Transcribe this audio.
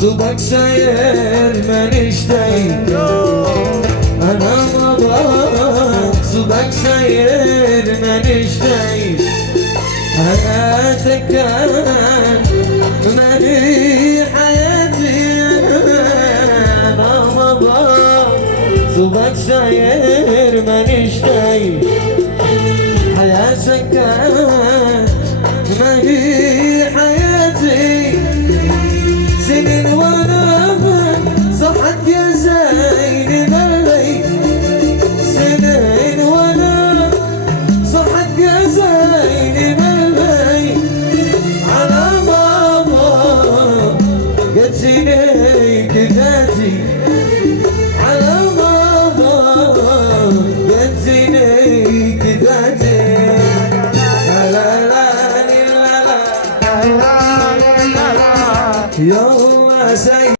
صوبك ساير مانيش دايم انا بابا صوبك ساير مانيش دايم حياتك كان مالي حياتي انا بابا صوبك ساير مانيش دايم حياتك كان مالي حياتي سنين وانا صحت يا زين ملي سنين وانا صحت يا زين ملي على ماما قتلي كذاتي على ماما قتلي كذاتي يلا سيد